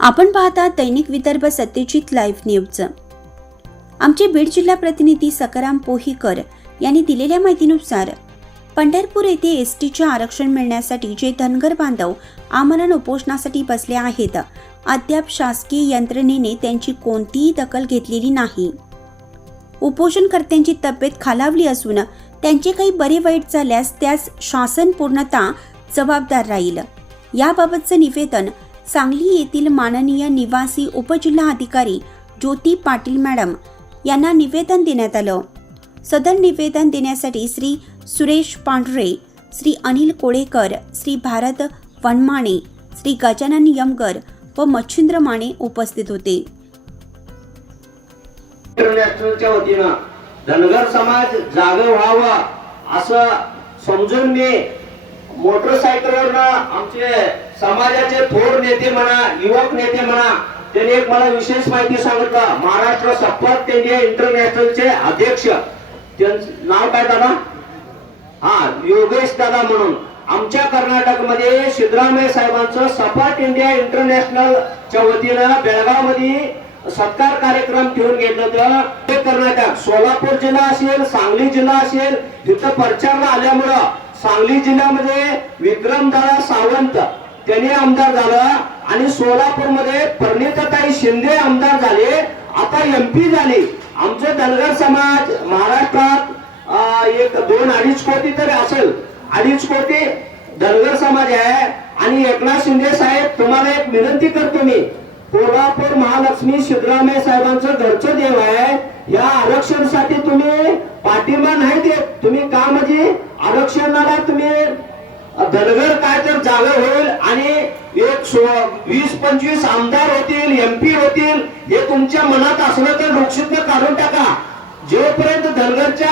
आपण पाहता दैनिक Vidarbha Satyajit live news आमचे बीड जिल्हा प्रतिनिधी सकाराम पोहीकर यांनी दिलेल्या माहितीनुसार पंढरपूर येथे एस टीचे आरक्षण मिळण्यासाठी जे धनगर बांधव आमरण उपोषणासाठी बसले आहेत अद्याप शासकीय यंत्रणेने त्यांची कोणतीही दखल घेतलेली नाही. उपोषणकर्त्यांची तब्येत खालावली असून त्यांचे काही बरे वाईट झाल्यास त्यास शासन पूर्णतः जबाबदार राहील. याबाबतचं निवेदन सांगली येथील माननीय निवासी उपजिल्हा अधिकारी ज्योती पाटील मॅडम यांना निवेदन देण्यात आलं. सदर निवेदन देण्यासाठी श्री सुरेश पांढरे श्री अनिल कोळेकर श्री भारत वनमाने श्री गजानन यमगर व मच्छिंद्र माने उपस्थित होते. इंटरनॅशनलच्या वतीनं धनगर समाज जाग व्हावा असं समजून मी मोटरसायकलवरनं आमचे समाजाचे थोर नेते म्हणा युवक नेते म्हणा त्यांनी एक मला विशेष माहिती सांगितलं. महाराष्ट्र सपत इंडिया इंटरनॅशनलचे अध्यक्ष. त्यांचं नाव काय दादा? हा योगेश दादा म्हणून. आमच्या कर्नाटकमध्ये सिद्धरामय्य साहेबांचं सपाट इंडिया इंटरनॅशनल च्या वतीनं बेळगावमध्ये सत्कार कार्यक्रम ठेवून घेतलं होतं. ते कर्नाटक सोलापूर जिल्हा असेल सांगली जिल्हा असेल तिथं प्रचारला आल्यामुळं सांगली जिल्ह्यामध्ये विक्रमदादा सावंत त्यांनी आमदार झालं आणि सोलापूरमध्ये परिणिताताई शिंदे आमदार झाले. आता एमपी झाले. आमचं धनगर समाज महाराष्ट्रात एक दोन अडीच कोटी तरी असेल. अडीच कोटी धनगर समाज आहे. आणि एकनाथ शिंदे साहेब तुम्हाला एक विनंती करतो मी. कोल्हापूर महालक्ष्मी सिद्धरामय्य साहेबांचं घरचं देव आहे. या आरक्षणासाठी तुम्ही पाठिंबा नाही देत. तुम्ही का म्हणजे आरक्षणाला तुम्ही धनगर काय तर जागा होईल आणि एक वीस पंचवीस आमदार होतील एमपी होतील हे तुमच्या मनात असलं तर लोकशिद्ध काढून टाका. जोपर्यंत धनगरच्या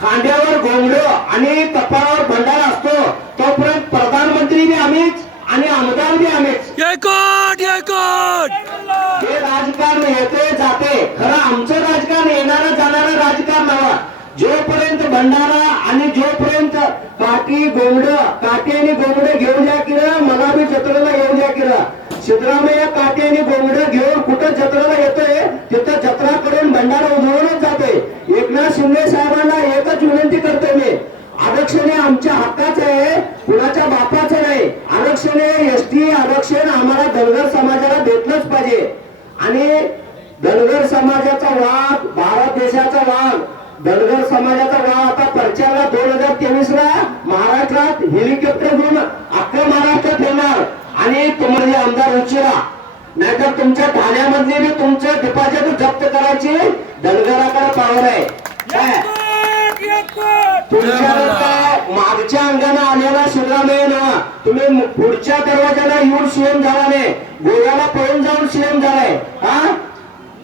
खांद्यावर गोंगड आणि कपाळावर भंडार असतो तोपर्यंत प्रधानमंत्री बी आम्हीच आणि आमदार बी आम्हीच येकोट येकोट हे राजकारण येते जाते खरं आमचं राजकारण येणारं जाणारं राजकारण नवा जोपर्यंत भंडारा आणि जोपर्यंत काठी गोंगड काठी आणि गोंगड घेऊन द्या किर मला बी जत्रेला येऊ द्या किर. सिद्धरामय्य काठी आणि गोंगड घेऊन कुठं जत्रेला येतोय तिथं जत्रा करून भंडारा उधळूनच जाते एकनाथ शिंदे साहेबांना एकच विनंती करतोय मी. आरक्षण हे आमच्या हक्काचं आहे कुणाच्या बापाचं नाही. आरक्षण हे एस टी आरक्षण आम्हाला धनगर समाजाला भेटलंच पाहिजे. आणि धनगर समाजाचा वाघ भारत देशाचा वाघ धनगर समाजाचा वाघ आता प्रचारला दोन हजार तेवीस ला महाराष्ट्रात हेलिकॉप्टर घेऊन अख्ख्या महाराष्ट्रात येणार. आणि तुम्हाला आमदार उशिरा नाहीतर तुमच्या ठाण्यामधले बी तुमचं डिपॉझिट जप्त करायची धनगराकडे पावर आहे. तुमच्या मागच्या अंगाने आलेला सिद्धरामय्य ना तुम्ही पुढच्या दरवाजाला येऊन सीएम झाला नाही. गोव्याला पळून जाऊन सीएम झालाय. हा?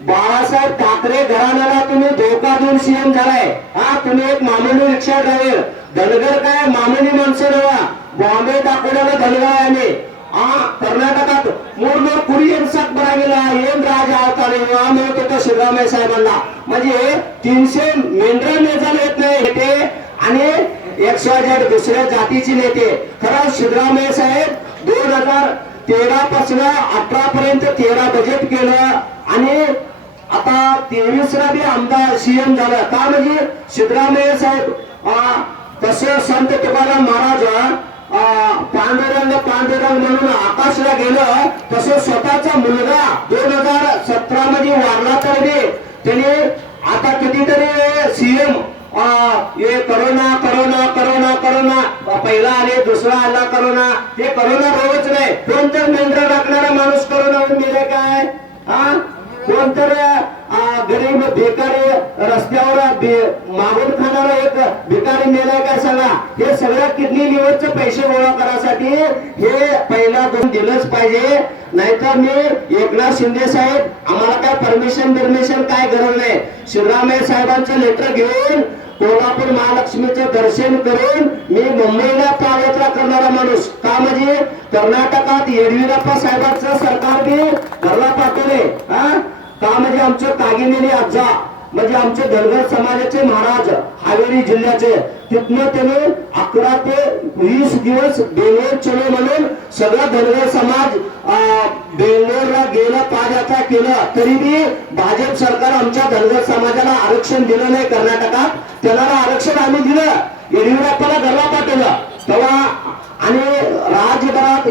बाळासाहेब ठाकरे घराण्याला तुम्ही धोका देऊन सीएम झालाय हा तुम्ही एक मामुली रिक्षा ड्रायव्हर धनगर काय मामुली माणसं नवा बॉम्बे दाखवलेला धनगर आहे आम्ही ಆ ಕರ್ನಾಟಕದ ಮೂರ್ನೂರು ಕುರಿ ಎನ್ಸಕ್ ಬರಂಗಿಲ್ಲ ಏನ್ ರಾಜ ಆಗ್ತಾನೆ ಆಮೇಲೆ होतं सिद्धरामय्य साहेबांना म्हणजे तीनशे मेंढरा नेजाला येत नाही नेते आणि एकशे हजार दुसऱ्या जातीचे नेते खरं सिद्धरामय्य साहेब दोन हजार तेरा पासून अठरा पर्यंत तेरा बजेट केलं आणि आता तेवीसला बी आमदार सीएम झाला. का म्हणजे? सिद्धरामय्य साहेब आ, तसे संत तुकाराम महाराज पांडुरंग पांडुरंग म्हणून आकाशला गेलं तसं स्वतःचा मुलगा दोन हजार सतरा मध्ये वारला तर त्याने आता कितीतरी सीएम हे करोना करोना करोना करोना पहिला आले दुसरा आला करोना. हे करोना रोगच नाही. कोण तर मेंढरा राखणारा माणूस करोना मेले काय? हा कोण तर गरीब बेकारी रस्त्यावर मागून खाणारा एक भिकारी मेलाय काय सांगा? हे सगळ्या किडनी लिव्हरचे पैसे गोळा करायसाठी हे पहिला दोन दिलंच पाहिजे. नाहीतर मी एकनाथ शिंदे साहेब आम्हाला काय परमिशन बिर्मिशन काय गरज नाही. सिद्धरामय्य साहेबांचं लेटर घेऊन कोल्हापूर महालक्ष्मीचे दर्शन करून मी मुंबईला पादयात्रा करणारा माणूस. का म्हणजे? कर्नाटकात येडियुरप्पा साहेबांचं सरकार बी घरला पाठवले हा? का म्हणजे आमच्या कागिनेली आजा म्हणजे आमचे धनगर समाजाचे महाराज हावेरी जिल्ह्याचे तिथनं त्याने अकरा ते वीस दिवस बेंगलोर चलो म्हणून सगळा धनगर समाज अं, गेला पादयात्रा केलं. तरी भाजप सरकार आमच्या धनगर समाजाला आरक्षण दिलं नाही कर्नाटकात. त्याला आरक्षण आम्ही दिलं. येडियुरप्पाला घरला पाठवलं. तेव्हा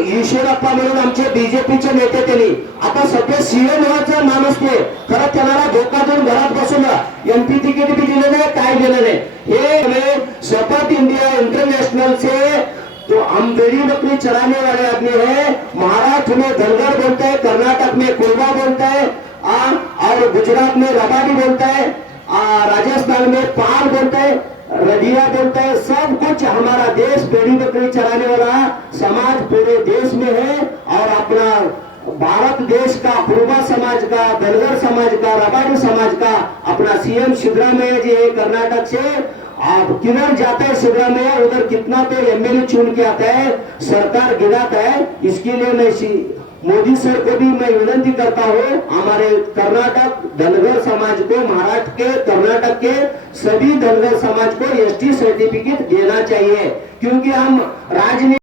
आणि ईश्वरप्पा म्हणून आमचे बीजेपीचे नेते त्यांनी. आता सध्या सीएम व्हायचा माणूस ते खरं त्याला धोका देऊन घरात बसून एमपी तिकीट बी दिलं नाही काय दिलं नाही. हे हमें शपथ इंडिया इंटरनेशनल से तो हम बेड़ी बकरी चलाने वाले आदमी है महाराष्ट्र में धनगर बोलता है कर्नाटक में कोरबा बोलता है आ, और गुजरात में रबाडी बोलता है आ, राजस्थान में बोलता है रदिया बोलता है, सब कुछ हमारा देश बेड़ी बकरी चराने वाला समाज पूरे देश में है और अपना भारत देश का, पूर्वा समाज का दलगर समाज का, रबाडी समाज का, अपना सीएम सिद्धरामैया जी है कर्नाटक से। आप किधर जाता है सिद्धरामैया उधर कितना तो एमएलए चुन के आता है, सरकार गिराता है, इसके लिए मैं मोदी सर को भी मैं विनती करता हूँ, हमारे कर्नाटक धनगर समाज को, महाराष्ट्र के, कर्नाटक के सभी धनगर समाज को एसटी सर्टिफिकेट देना चाहिए, क्योंकि हम राजनीति